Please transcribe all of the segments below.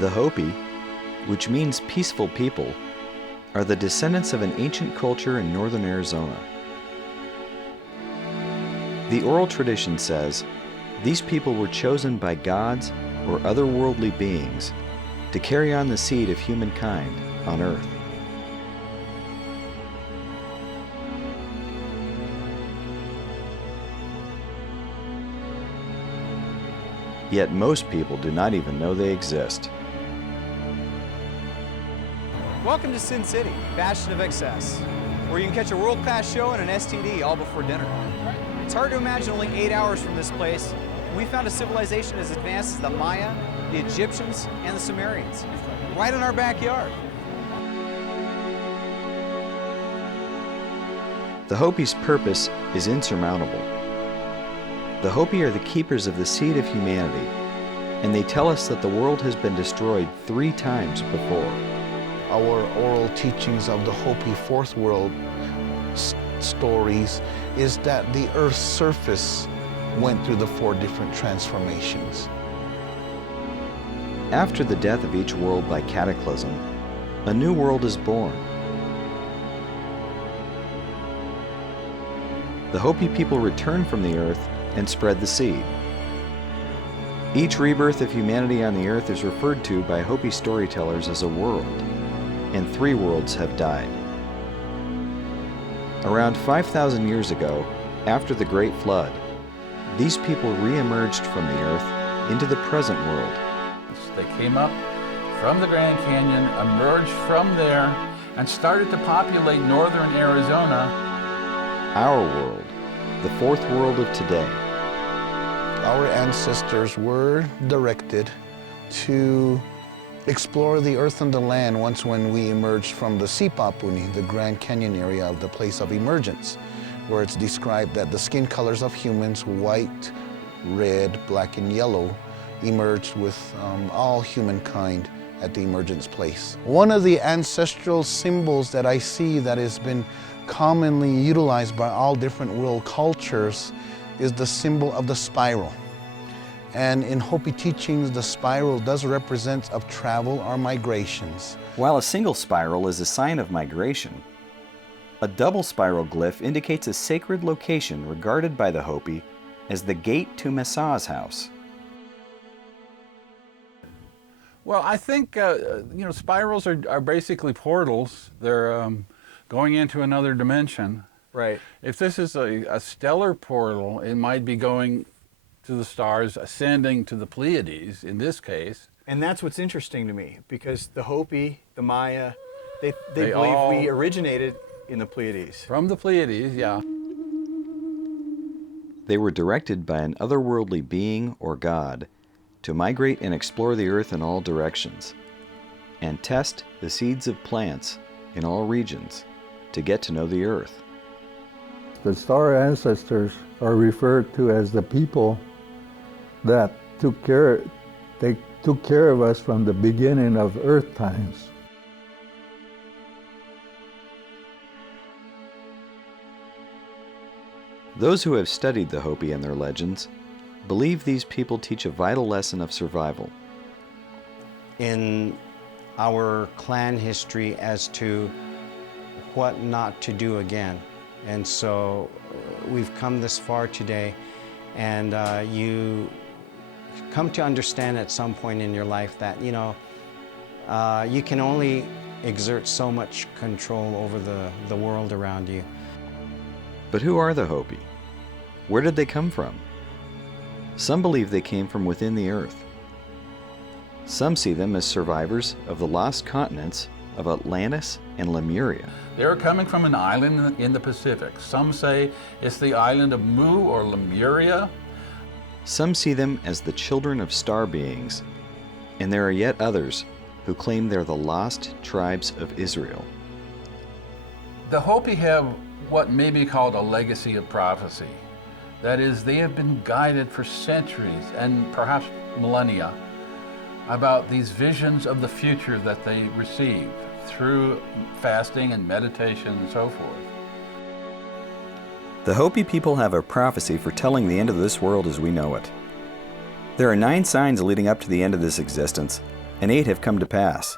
The Hopi, which means peaceful people, are the descendants of an ancient culture in northern Arizona. The oral tradition says these people were chosen by gods or otherworldly beings to carry on the seed of humankind on Earth. Yet most people do not even know they exist. Welcome to Sin City, Bastion of Excess, where you can catch a world-class show and an STD all before dinner. It's hard to imagine only 8 hours from this place, we found a civilization as advanced as the Maya, the Egyptians, and the Sumerians, right in our backyard. The Hopi's purpose is insurmountable. The Hopi are the keepers of the seed of humanity, and they tell us that the world has been destroyed 3 times before. Our oral teachings of the Hopi Fourth World stories is that the Earth's surface went through the 4 different transformations. After the death of each world by cataclysm, a new world is born. The Hopi people return from the Earth and spread the seed. Each rebirth of humanity on the Earth is referred to by Hopi storytellers as a world, and 3 worlds have died. Around 5,000 years ago, after the Great Flood, these people re-emerged from the Earth into the present world. They came up from the Grand Canyon, emerged from there, and started to populate northern Arizona. Our world, the 4th world of today. Our ancestors were directed to explore the earth and the land once when we emerged from the Sipapuni, the Grand Canyon area of the place of emergence, where it's described that the skin colors of humans, white, red, black, and yellow, emerged with all humankind at the emergence place. One of the ancestral symbols that I see that has been commonly utilized by all different world cultures is the symbol of the spiral. And in Hopi teachings, the spiral does represent of travel or migrations. While a single spiral is a sign of migration, a double spiral glyph indicates a sacred location regarded by the Hopi as the gate to Mesa's house. Well, I think spirals are basically portals. They're going into another dimension. Right. If this is a stellar portal, it might be going to the stars, ascending to the Pleiades in this case. And that's what's interesting to me, because the Hopi, the Maya, they believe we originated in the Pleiades. From the Pleiades, yeah. They were directed by an otherworldly being or god to migrate and explore the earth in all directions, and test the seeds of plants in all regions to get to know the earth. The star ancestors are referred to as the people that took care of us from the beginning of earth times. Those who have studied the Hopi and their legends believe these people teach a vital lesson of survival. In our clan history as to what not to do again. And so we've come this far today, and you come to understand at some point in your life that, you can only exert so much control over the world around you. But who are the Hopi? Where did they come from? Some believe they came from within the earth. Some see them as survivors of the lost continents of Atlantis and Lemuria. They're coming from an island in the Pacific. Some say it's the island of Mu or Lemuria. Some see them as the children of star beings, and there are yet others who claim they're the lost tribes of Israel. The Hopi have what may be called a legacy of prophecy. That is, they have been guided for centuries and perhaps millennia about these visions of the future that they receive through fasting and meditation and so forth. The Hopi people have a prophecy foretelling the end of this world as we know it. There are 9 signs leading up to the end of this existence, and 8 have come to pass.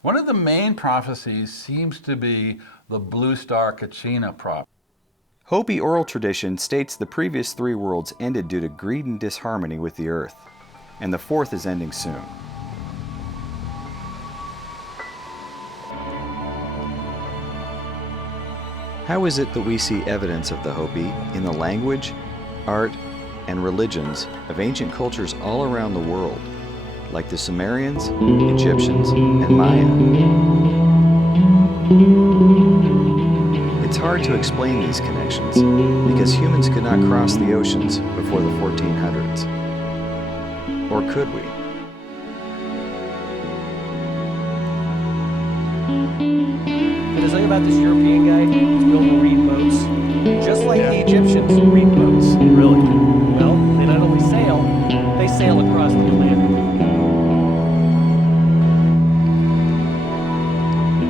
One of the main prophecies seems to be the blue star Kachina prophecy. Hopi oral tradition states the previous 3 worlds ended due to greed and disharmony with the earth, and the 4th is ending soon. How is it that we see evidence of the Hopi in the language, art, and religions of ancient cultures all around the world, like the Sumerians, Egyptians, and Maya? It's hard to explain these connections because humans could not cross the oceans before the 1400s. Or could we? And the thing about this European guy, he's building reed boats, just like the Egyptians, reed boats. Really? Well, they not only sail, they sail across the planet.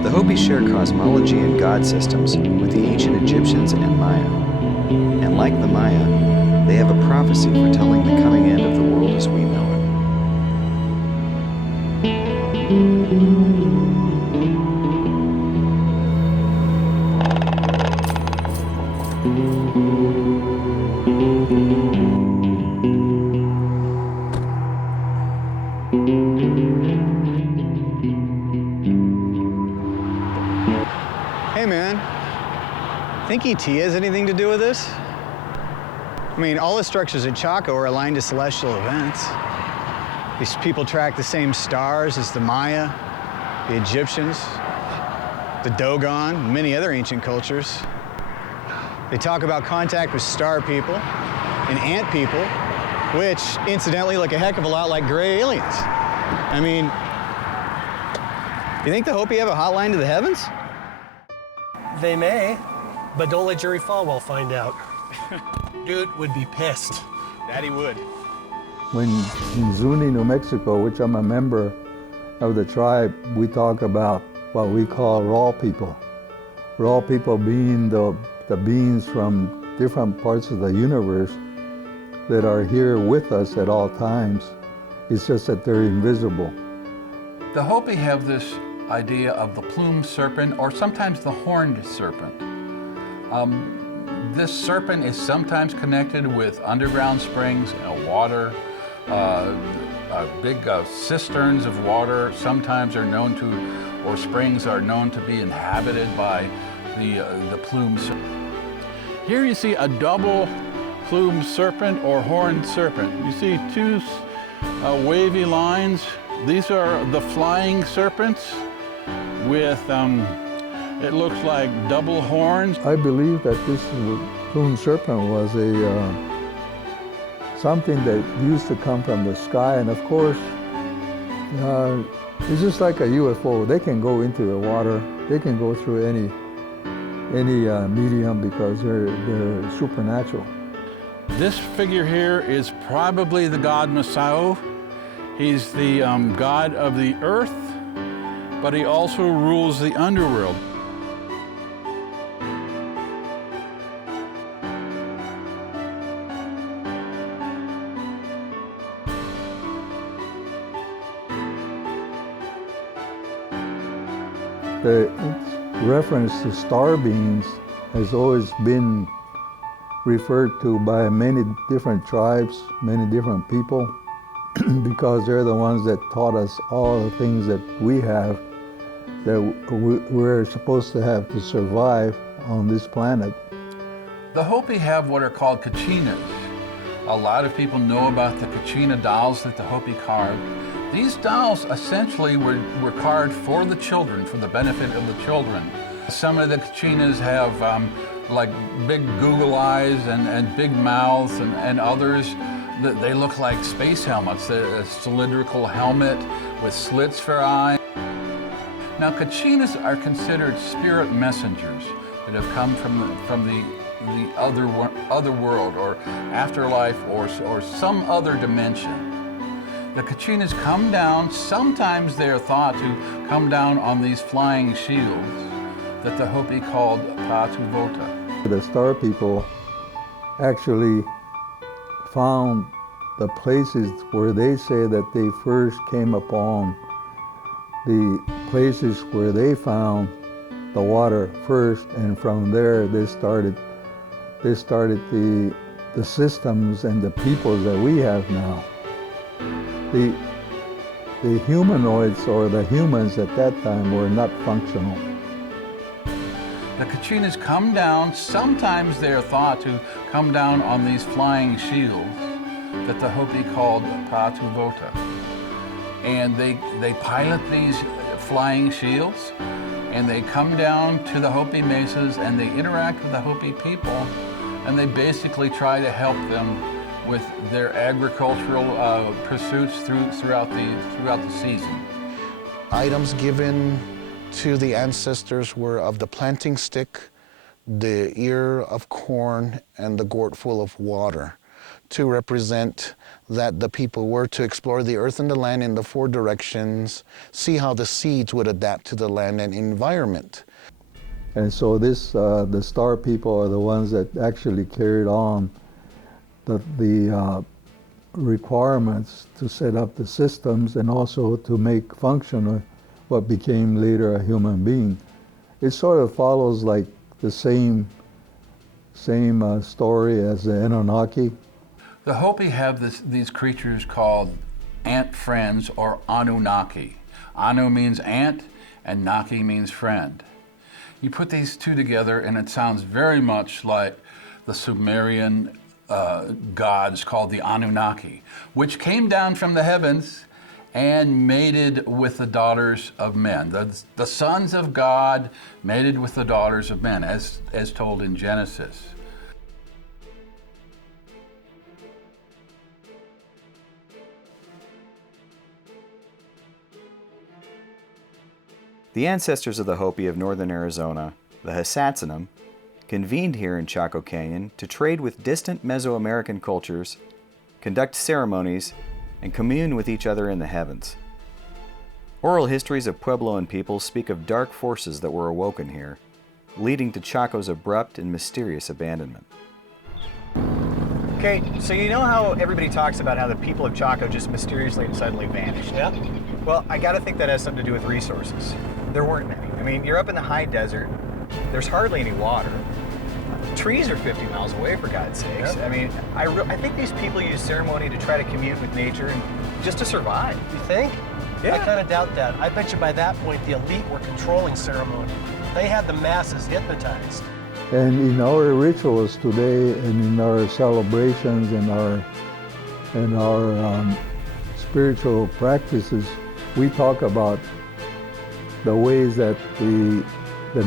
The Hopi share cosmology and god systems with the ancient Egyptians and Maya. And like the Maya, they have a prophecy foretelling the coming end of the world as we know it. Hey man, think ET has anything to do with this? I mean, all the structures at Chaco are aligned to celestial events. These people track the same stars as the Maya, the Egyptians, the Dogon, and many other ancient cultures. They talk about contact with star people and ant people, which incidentally look a heck of a lot like gray aliens. I mean, you think the Hopi have a hotline to the heavens? They may, but don't let Jerry Falwell find out. Dude would be pissed. That he would. When in Zuni, New Mexico, which I'm a member of the tribe, we talk about what we call raw people. Raw people being the beings from different parts of the universe that are here with us at all times. It's just that they're invisible. The Hopi have this idea of the plumed serpent, or sometimes the horned serpent. This serpent is sometimes connected with underground springs, water, big cisterns of water. Sometimes are known to, or springs are known to be inhabited by the plumed serpent. Here you see a double plumed serpent or horned serpent. You see two wavy lines. These are the flying serpents with, it looks like double horns. I believe that this plumed serpent was something that used to come from the sky, and of course, it's just like a UFO. They can go into the water. They can go through any medium because they're supernatural. This figure here is probably the god Masao. He's the god of the earth, but he also rules the underworld. The reference to star beings has always been referred to by many different tribes, many different people, because they're the ones that taught us all the things that we have, that we're supposed to have to survive on this planet. The Hopi have what are called kachinas. A lot of people know about the kachina dolls that the Hopi carved. These dolls essentially were carved for the children, for the benefit of the children. Some of the kachinas have like big Google eyes and big mouths, and others, they look like space helmets, a cylindrical helmet with slits for eyes. Now, kachinas are considered spirit messengers that have come from the the other world or afterlife or some other dimension. The Kachinas come down, sometimes they are thought to come down on these flying shields that the Hopi called Patuvota. The Star people actually found the places where they say that they first came upon the places where they found the water first, and from there they started the systems and the peoples that we have now. The humanoids or the humans at that time were not functional. The Kachinas come down, sometimes they are thought to come down on these flying shields that the Hopi called Patuvota. And they pilot these flying shields, and they come down to the Hopi mesas and they interact with the Hopi people, and they basically try to help them with their agricultural pursuits throughout the season. Items given to the ancestors were of the planting stick, the ear of corn, and the gourd full of water, to represent that the people were to explore the earth and the land in the four directions, see how the seeds would adapt to the land and environment. And so the Star people are the ones that actually carried on the requirements to set up the systems and also to make functional what became later a human being. It sort of follows like the same story as the Anunnaki. The Hopi have these creatures called ant friends or Anunnaki. Anu means ant and Naki means friend. You put these two together and it sounds very much like the Sumerian gods called the Anunnaki, which came down from the heavens and mated with the daughters of men. The sons of God mated with the daughters of men, as told in Genesis. The ancestors of the Hopi of northern Arizona, the Hasatsinam, convened here in Chaco Canyon to trade with distant Mesoamerican cultures, conduct ceremonies, and commune with each other in the heavens. Oral histories of Puebloan peoples speak of dark forces that were awoken here, leading to Chaco's abrupt and mysterious abandonment. Okay, so you know how everybody talks about how the people of Chaco just mysteriously and suddenly vanished? Yeah. Well, I gotta think that has something to do with resources. There weren't many. I mean, you're up in the high desert, there's hardly any water. Trees are 50 miles away, for God's sakes. Yeah. I mean, I think these people use ceremony to try to commune with nature and just to survive. You think? Yeah. I kind of doubt that. I bet you by that point the elite were controlling ceremony. They had the masses hypnotized. And in our rituals today and in our celebrations and our spiritual practices, we talk about the ways that the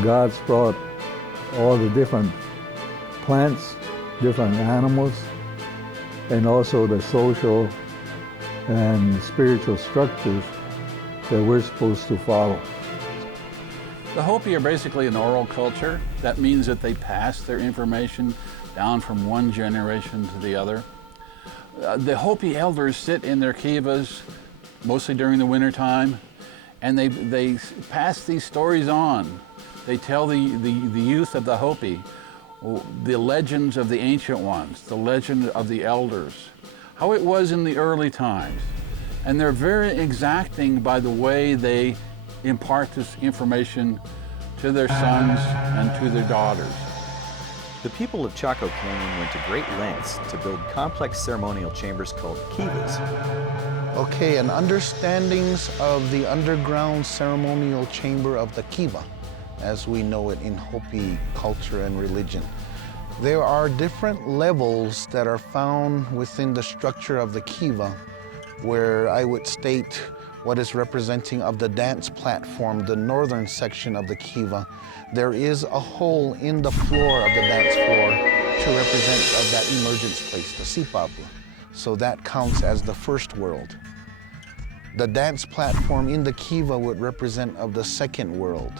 gods brought all the different plants, different animals, and also the social and spiritual structures that we're supposed to follow. The Hopi are basically an oral culture. That means that they pass their information down from one generation to the other. The Hopi elders sit in their kivas, mostly during the winter time, and they pass these stories on. They tell the youth of the Hopi the legends of the ancient ones, the legend of the elders, how it was in the early times. And they're very exacting by the way they impart this information to their sons and to their daughters. The people of Chaco Canyon went to great lengths to build complex ceremonial chambers called kivas. Okay, and understandings of the underground ceremonial chamber of the kiva, as we know it in Hopi culture and religion. There are different levels that are found within the structure of the kiva, where I would state what is representing of the dance platform, the northern section of the kiva. There is a hole in the floor of the dance floor to represent of that emergence place, the sipapu. So that counts as the first world. The dance platform in the kiva would represent of the second world.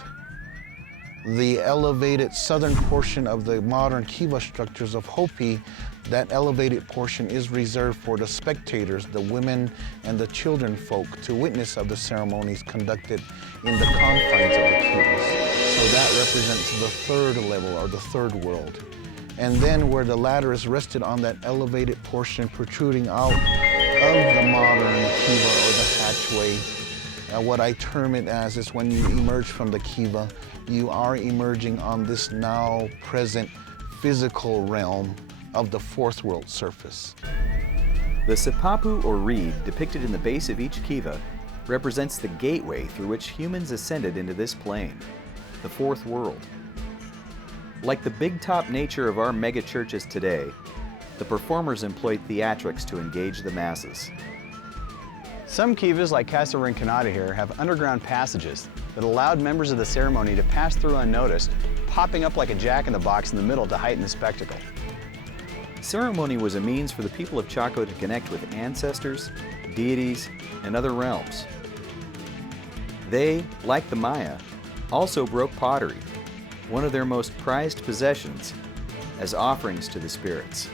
The elevated southern portion of the modern kiva structures of Hopi, that elevated portion is reserved for the spectators, the women and the children folk, to witness of the ceremonies conducted in the confines of the kivas. So that represents the third level, or the third world. And then where the ladder is rested on that elevated portion protruding out of the modern kiva or the hatchway, what I term it as is when you emerge from the kiva, you are emerging on this now present physical realm of the fourth world surface. The sipapu or reed depicted in the base of each kiva represents the gateway through which humans ascended into this plane, the fourth world. Like the big-top nature of our mega-churches today, the performers employed theatrics to engage the masses. Some kivas, like Casa Rinconada here, have underground passages that allowed members of the ceremony to pass through unnoticed, popping up like a jack-in-the-box in the middle to heighten the spectacle. Ceremony was a means for the people of Chaco to connect with ancestors, deities, and other realms. They, like the Maya, also broke pottery, one of their most prized possessions, as offerings to the spirits.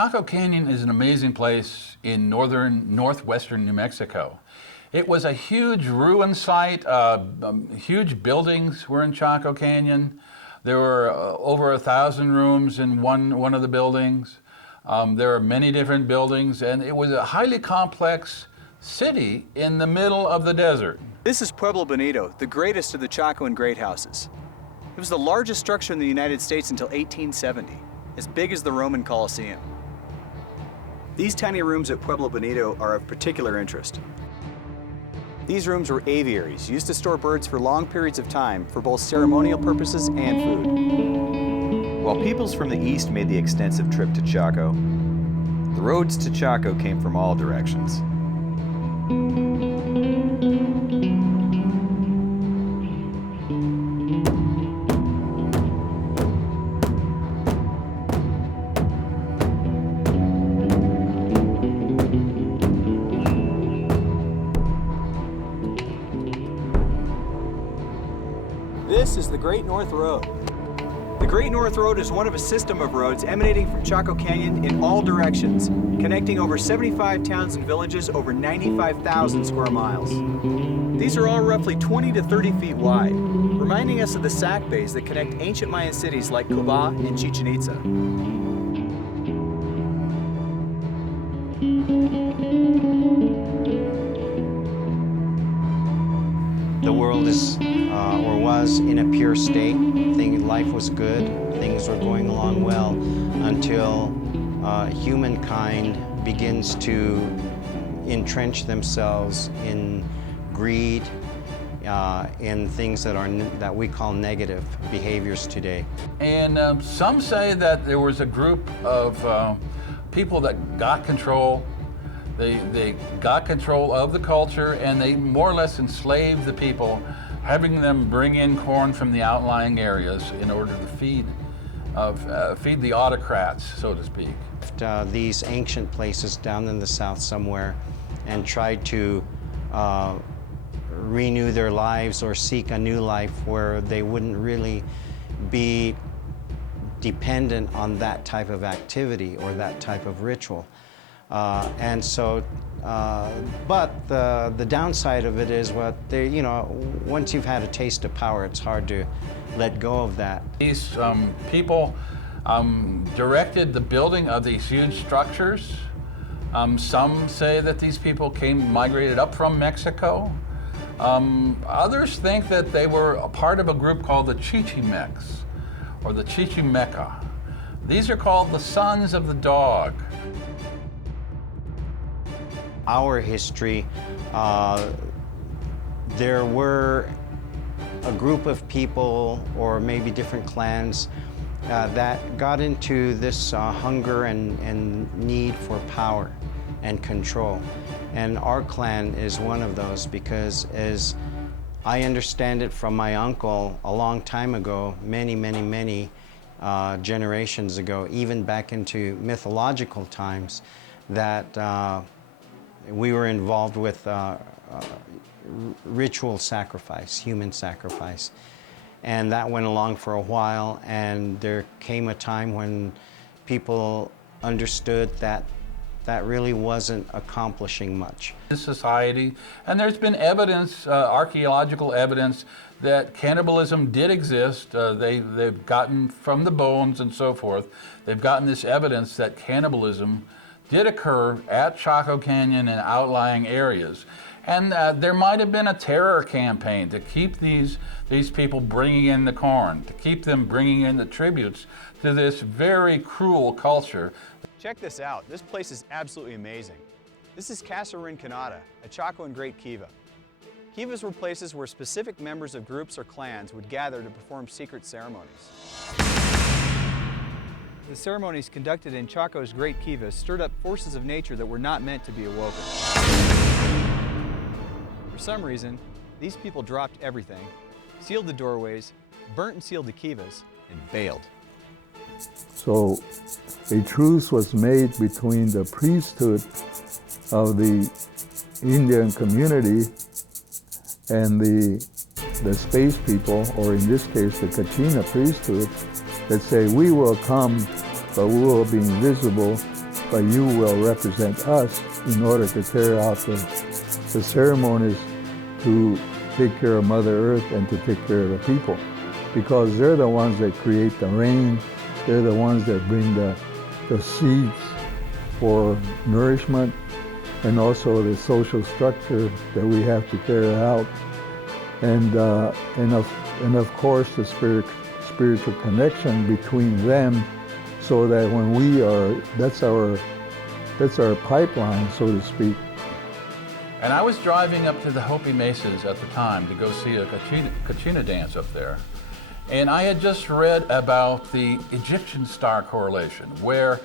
Chaco Canyon is an amazing place in northwestern New Mexico. It was a huge ruin site. Huge buildings were in Chaco Canyon. There were over 1,000 rooms in one of the buildings. There are many different buildings, and it was a highly complex city in the middle of the desert. This is Pueblo Bonito, the greatest of the Chacoan great houses. It was the largest structure in the United States until 1870, as big as the Roman Colosseum. These tiny rooms at Pueblo Bonito are of particular interest. These rooms were aviaries, used to store birds for long periods of time for both ceremonial purposes and food. While peoples from the east made the extensive trip to Chaco, the roads to Chaco came from all directions. This is the Great North Road. The Great North Road is one of a system of roads emanating from Chaco Canyon in all directions, connecting over 75 towns and villages over 95,000 square miles. These are all roughly 20 to 30 feet wide, reminding us of the sack bays that connect ancient Mayan cities like Coba and Chichen Itza. The world is, or was, in a pure state. Life was good, things were going along well, until humankind begins to entrench themselves in greed, in things that we call negative behaviors today. And some say that there was a group of people that got control. They got control of the culture, and they more or less enslaved the people, having them bring in corn from the outlying areas in order to feed the autocrats, so to speak. These ancient places down in the south somewhere and tried to renew their lives or seek a new life where they wouldn't really be dependent on that type of activity or that type of ritual. But the downside of it is once you've had a taste of power, it's hard to let go of that. These people directed the building of these huge structures. Some say that these people migrated up from Mexico. Others think that they were a part of a group called the Chichimecs, or the Chichimeca. These are called the Sons of the Dog. Our history, there were a group of people, or maybe different clans, that got into this hunger and need for power and control. And our clan is one of those, because as I understand it from my uncle a long time ago, many generations ago, even back into mythological times, that We were involved with ritual sacrifice, human sacrifice. And that went along for a while, and there came a time when people understood that that really wasn't accomplishing much. In society, and there's been evidence, archaeological evidence, that cannibalism did exist. They've gotten from the bones and so forth, they've gotten this evidence that cannibalism did occur at Chaco Canyon and outlying areas. And there might have been a terror campaign to keep these people bringing in the corn, to keep them bringing in the tributes to this very cruel culture. Check this out. This place is absolutely amazing. This is Casa Rinconada, a Chaco and Great Kiva. Kivas were places where specific members of groups or clans would gather to perform secret ceremonies. The ceremonies conducted in Chaco's Great Kiva stirred up forces of nature that were not meant to be awoken. For some reason, these people dropped everything, sealed the doorways, burnt and sealed the kivas, and bailed. So a truce was made between the priesthood of the Indian community and the space people, or in this case the Kachina priesthood, that say, we will come, but we will be invisible, but you will represent us in order to carry out the ceremonies to take care of Mother Earth and to take care of the people. Because they're the ones that create the rain, they're the ones that bring the seeds for nourishment, and also the social structure that we have to carry out. And of course the spiritual connection between them, so that when we are, that's our pipeline, so to speak. And I was driving up to the Hopi Mesas at the time to go see a Kachina dance up there. And I had just read about the Egyptian star correlation, where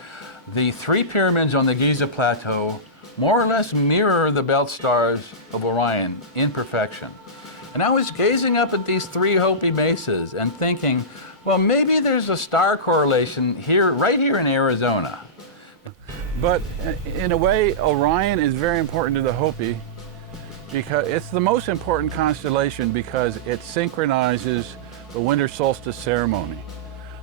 the three pyramids on the Giza Plateau more or less mirror the belt stars of Orion in perfection. And I was gazing up at these three Hopi Mesas and thinking, well, maybe there's a star correlation here, right here in Arizona. But in a way, Orion is very important to the Hopi because it's the most important constellation because it synchronizes the winter solstice ceremony.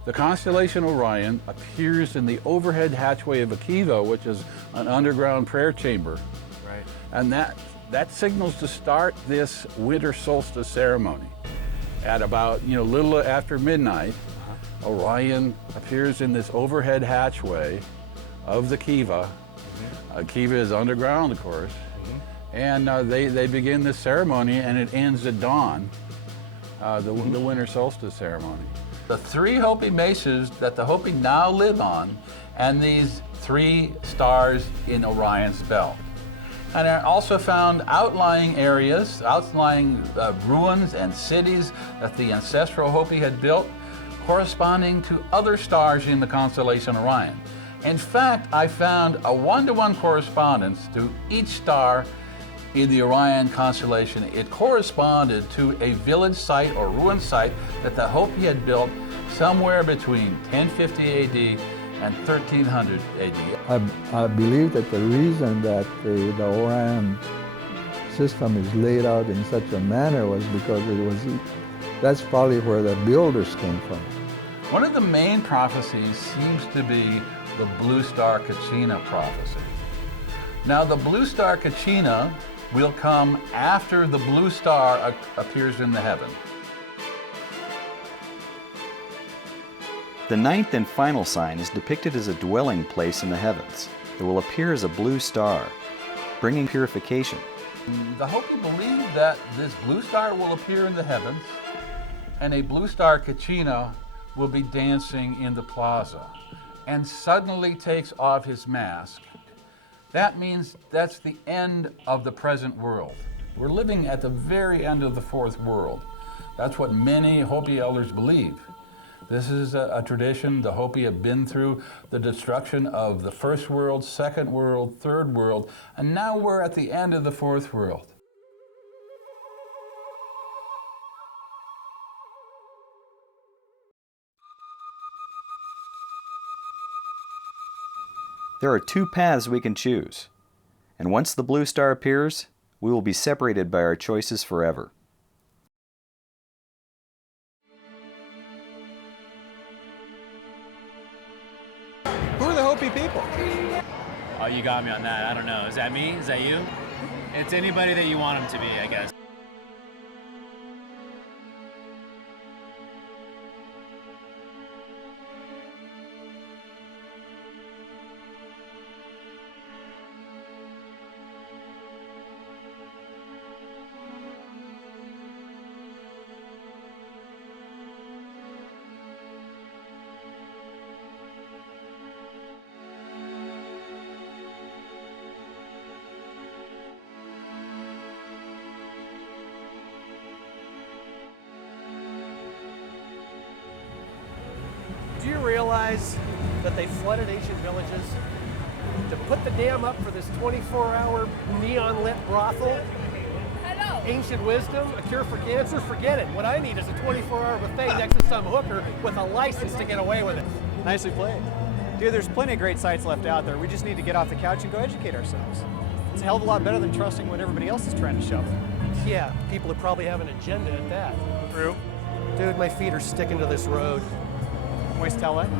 The constellation Orion appears in the overhead hatchway of a kiva, which is an underground prayer chamber. Right. And that signals to start this winter solstice ceremony. At about, little after midnight, Orion appears in this overhead hatchway of the kiva. Kiva is underground, of course. And they begin this ceremony, and it ends at dawn, the winter solstice ceremony. The three Hopi mesas that the Hopi now live on, and these three stars in Orion's belt. And I also found outlying areas, outlying ruins and cities that the ancestral Hopi had built, corresponding to other stars in the constellation Orion. In fact, I found a one-to-one correspondence to each star in the Orion constellation. It corresponded to a village site or ruin site that the Hopi had built somewhere between 1050 AD and 1300 AD. I believe that the reason that the Orion system is laid out in such a manner was because that's probably where the builders came from. One of the main prophecies seems to be the Blue Star Kachina prophecy. Now, the Blue Star Kachina will come after the blue star appears in the heaven. The ninth and final sign is depicted as a dwelling place in the heavens that will appear as a blue star, bringing purification. The Hopi believe that this blue star will appear in the heavens, and a Blue Star Kachina will be dancing in the plaza and suddenly takes off his mask. That means that's the end of the present world. We're living at the very end of the fourth world. That's what many Hopi elders believe. This is a tradition the Hopi have been through, the destruction of the first world, second world, third world, and now we're at the end of the fourth world. There are two paths we can choose. And once the blue star appears, we will be separated by our choices forever. Who are the Hopi people? Oh, you got me on that. I don't know. Is that me? Is that you? It's anybody that you want them to be, I guess. Do you realize that they flooded ancient villages to put the dam up for this 24-hour neon-lit brothel? Ancient wisdom, a cure for cancer? Forget it. What I need is a 24-hour buffet next to some hooker with a license to get away with it. Nicely played. Dude, there's plenty of great sites left out there. We just need to get off the couch and go educate ourselves. It's a hell of a lot better than trusting what everybody else is trying to shove. Yeah, people who probably have an agenda at that. True. Dude, my feet are sticking to this road. Moist towelette?